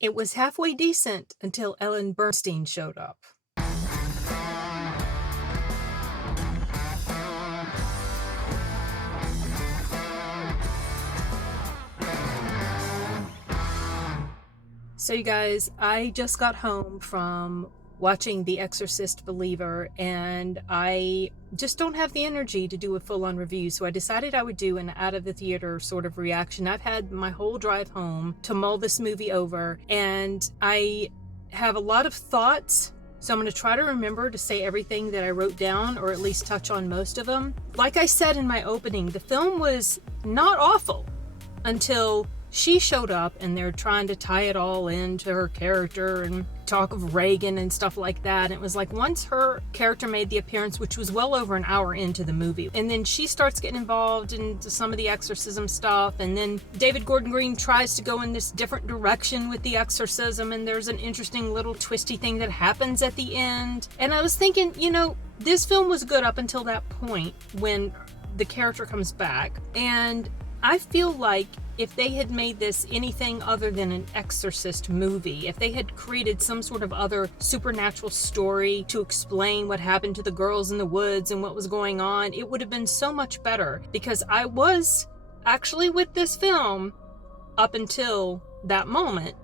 It was halfway decent until Ellen Burstyn showed up. So you guys, I just got home from watching The Exorcist Believer, and I just don't have the energy to do a full-on review, so I decided I would do an out-of-the-theater sort of reaction. I've had my whole drive home to mull this movie over, and I have a lot of thoughts, so I'm going to try to remember to say everything that I wrote down, or at least touch on most of them. Like I said in my opening, the film was not awful until she showed up, and they're trying to tie it all into her character and talk of Reagan and stuff like that. And it was like, once her character made the appearance, which was well over an hour into the movie, and then she starts getting involved into some of the exorcism stuff, and then David Gordon Green tries to go in this different direction with the exorcism, and there's an interesting little twisty thing that happens at the end. And I was thinking, you know, this film was good up until that point when the character comes back, and I feel like if they had made this anything other than an Exorcist movie, if they had created some sort of other supernatural story to explain what happened to the girls in the woods and what was going on, it would have been so much better. Because I was actually with this film up until that moment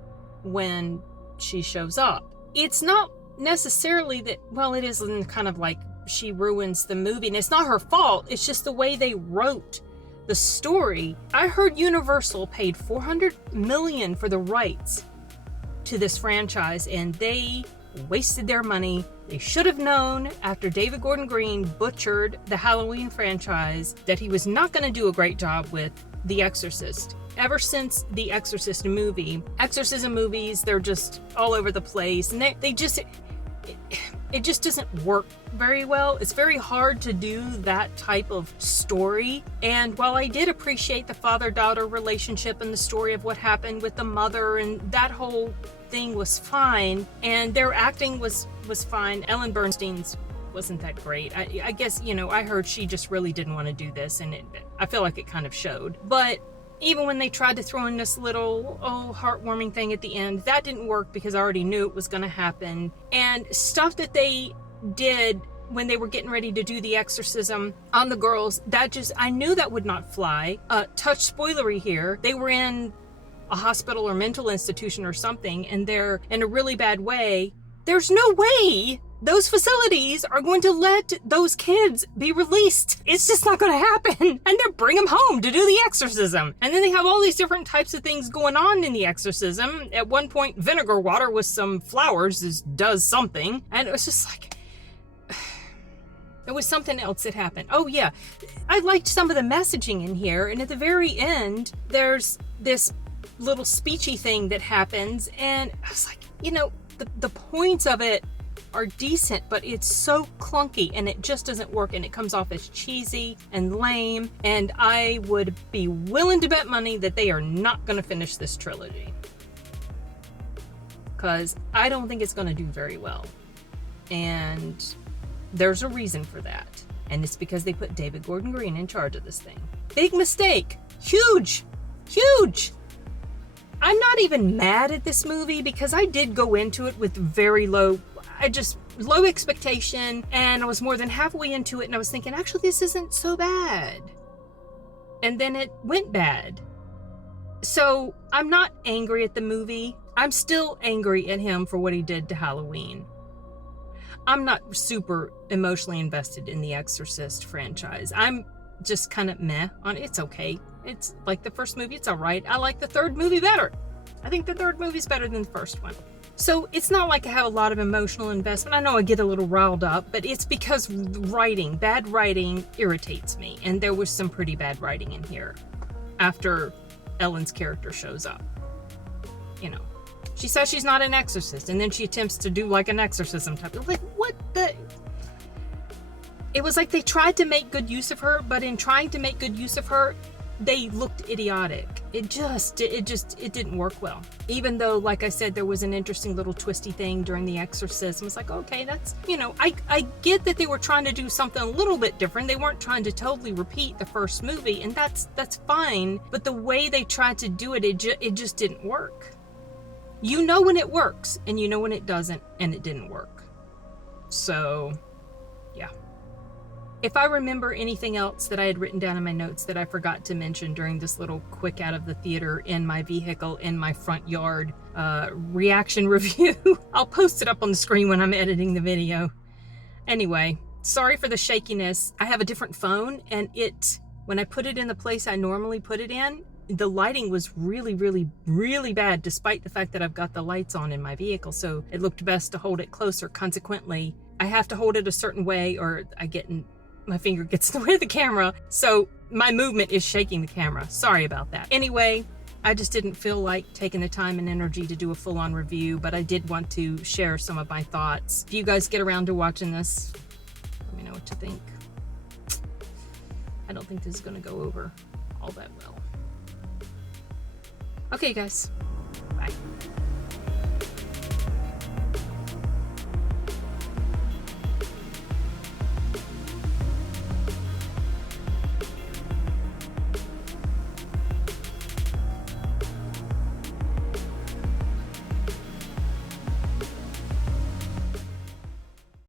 when she shows up. It's not necessarily that, well, it is kind of like she ruins the movie, and it's not her fault. It's just the way they wrote the story. I heard Universal paid $400 million for the rights to this franchise, and they wasted their money. They should have known after David Gordon Green butchered the Halloween franchise that he was not going to do a great job with The Exorcist. Ever since the Exorcist movie, exorcism movies, they're just all over the place, and they just, it just doesn't work very well. It's very hard to do that type of story. And while I did appreciate the father-daughter relationship and the story of what happened with the mother, and that whole thing was fine, and their acting was fine. Ellen Burstyn's wasn't that great. I guess, you know, I heard she just really didn't want to do this, and I feel like it kind of showed. But even when they tried to throw in this little, heartwarming thing at the end, that didn't work because I already knew it was going to happen. And stuff that they did when they were getting ready to do the exorcism on the girls, I knew that would not fly. Touch spoilery here. They were in a hospital or mental institution or something, and they're in a really bad way. There's no way those facilities are going to let those kids be released. It's just not going to happen. And they bring them home to do the exorcism. And then they have all these different types of things going on in the exorcism. At one point, vinegar water with some flowers does something. And it was just like, it was something else that happened. Oh yeah, I liked some of the messaging in here. And at the very end, there's this little speechy thing that happens. And I was like, you know, the points of it are decent, but it's so clunky and it just doesn't work, and it comes off as cheesy and lame, and I would be willing to bet money that they are not going to finish this trilogy, because I don't think it's going to do very well, and there's a reason for that, and it's because they put David Gordon Green in charge of this thing. Big mistake. Huge I'm not even mad at this movie, because I did go into it with very low expectation, and I was more than halfway into it, and I was thinking, actually, this isn't so bad. And then it went bad. So I'm not angry at the movie. I'm still angry at him for what he did to Halloween. I'm not super emotionally invested in the Exorcist franchise. I'm just kind of meh on it. It's okay. It's like the first movie, it's all right. I like the third movie better. I think the third movie's better than the first one. So it's not like I have a lot of emotional investment. I know I get a little riled up, but it's because bad writing irritates me. And there was some pretty bad writing in here after Ellen's character shows up. You know, she says she's not an exorcist, and then she attempts to do like an exorcism type of, like, what the... It was like they tried to make good use of her, but in trying to make good use of her, they looked idiotic. It didn't work well. Even though, like I said, there was an interesting little twisty thing during the exorcism. It's like, okay, that's, you know, I get that they were trying to do something a little bit different. They weren't trying to totally repeat the first movie, and that's fine. But the way they tried to do it, it just didn't work. You know when it works, and you know when it doesn't, and it didn't work. So, yeah. If I remember anything else that I had written down in my notes that I forgot to mention during this little quick out of the theater in my vehicle in my front yard reaction review, I'll post it up on the screen when I'm editing the video. Anyway, sorry for the shakiness. I have a different phone, and when I put it in the place I normally put it in, the lighting was really, really, really bad, despite the fact that I've got the lights on in my vehicle, so it looked best to hold it closer. Consequently, I have to hold it a certain way, or my finger gets in the way of the camera, so my movement is shaking the camera. Sorry about that. Anyway, I just didn't feel like taking the time and energy to do a full-on review, but I did want to share some of my thoughts. If you guys get around to watching this, let me know what you think. I don't think this is going to go over all that well. Okay, guys. Bye.